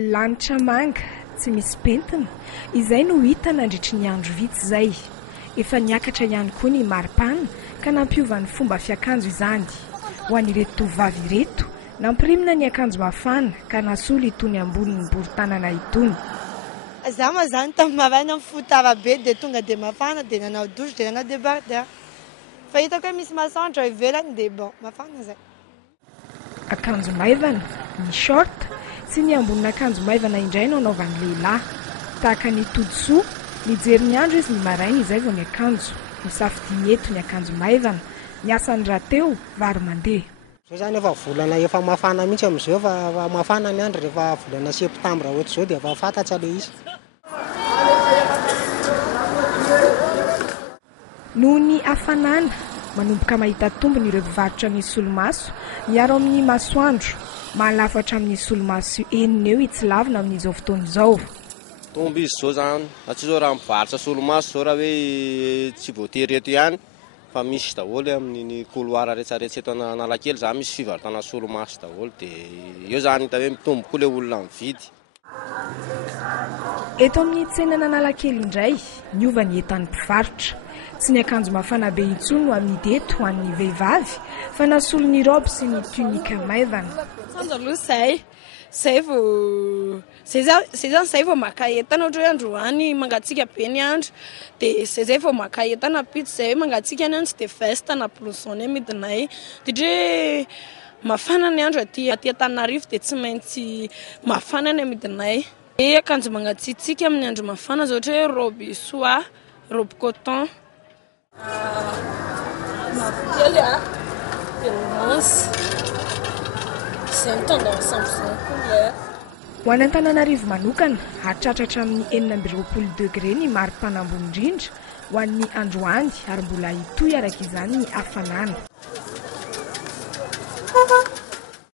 Lanitra manga tsy misy pentina izay no hita nandritry ny andro vitsy izay. Efa niakatra ihany koa ny maripana ka nampiova ny fomba fiakanjo izany. Ho an'ireto tovovavy ireto, nampirimina ny akanjo mafana ka nasolo itony ambonin'ny bory-tanana itony. Za ma zany tamin'ny mavaina fotava be dia tonga dia mafana dia nanao douche dia nanao débardeur. Fa hitako hoe misy masoandro ivelany dia bon, mafana zay. Akanjo maivana, ny short sy ny ambonin'akanjo maivana indray no anaovan'ny lehilahy. Tahaka ny todosoa, mijery ny andro izy ny maraina izay vao ny akanjo. Misafidy eto ny akanjo maivana, ny asany rahateo vary mandeha. Zao zany efa volana efa mafana mihitsy amin'izao, efa mafana ny andro rehefa volana septambra ohatr'izao dia efa fantatsa le izy. Noho ny hafanana, manomboka mahita tombony ireo mpivarotra ny solomaso miaro amin'ny masoandro. Mahalafatra amin'ny solomaso enina eo itsilavina amin'izao fotoana izao. Tombo izy zao zany, satria zao raha mivarotra solomaso zao raha hoe tsy voatery eto ihany, fa misy daholo amin'ny couloir rehetrarehetra eto Analakely zany misy fivarotana solomaso daholo dia eo zany hita hoe mitombo koa le olona mividy. Eto amin'ny tsenana Analakely indray, niova ny entan'ny mpivarotra. Tsy ny akanjo mafana be intsony no amidy eto ho an'ny vehivavy, fa nasolo ny robe sy ny tunika maivana. Zay vao maka entana ohatra hoe androany mangatsiaka be ny andro dia zay vao maka entana pitsy zay mangatsiaka ny andro dia veste na blouson amidinay. Dia mafana ny andro aty Antananarivo dia tsy maintsy mafana ny amidinay. Akanjo mangatsiatsiaka amin'ny andro mafana zao ohatra hoe robe soie, robe coton. Mavokely dia orange. C'est une tendance en couleur. Ho any Antananarivo manokana, hatratratra amin'ny 20 degré ny maripana ambony indrindra ho an'ny androany ary mbola hitohy araka izany ny hafanana.